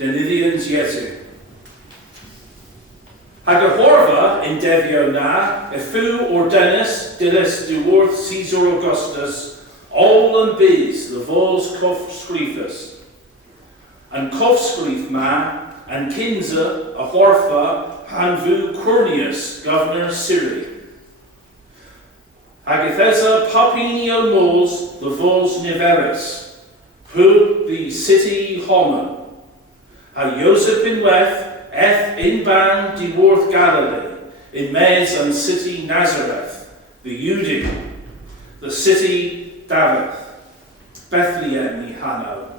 Dinythyans Yesu. Hag y hwarva in dedhyow na, fu ordenans, dyllys, dhyworth, Cesar Awgustus, all yn-mes, the vols cofscrifus. And cofscrif ma, and kinza, a hwarva, hanvu Quirinius, governor Syri. Hag ithesa papinio mols, the vols niveris, hu the city homo. Ha Yosep yn-bann dhyworth Galilee, yn-mes and city Nazareth, the Yudi, the city David, Bethlehem I Hano,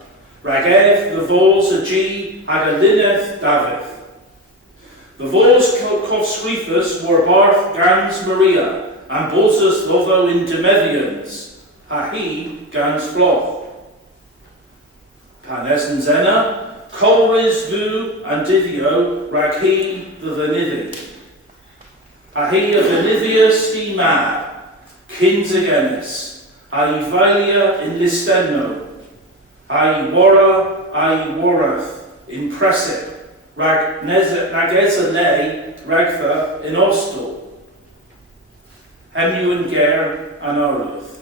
Rag'd the vols dh'y hag a lineth David. The vols cofscrifus war-barth gans Maria, and bolsus lovo in Dinythyans, ha he gans floch. Panes and zena, colris vu and dedhyow rag he the Dinythy. Ha he a Dinythyus he ma, kins a Gonis, ha I valia in listenno, ha I wrug in pressip, rag nageza ne ragtha in Stool. Hemnu and Ger and Orluth.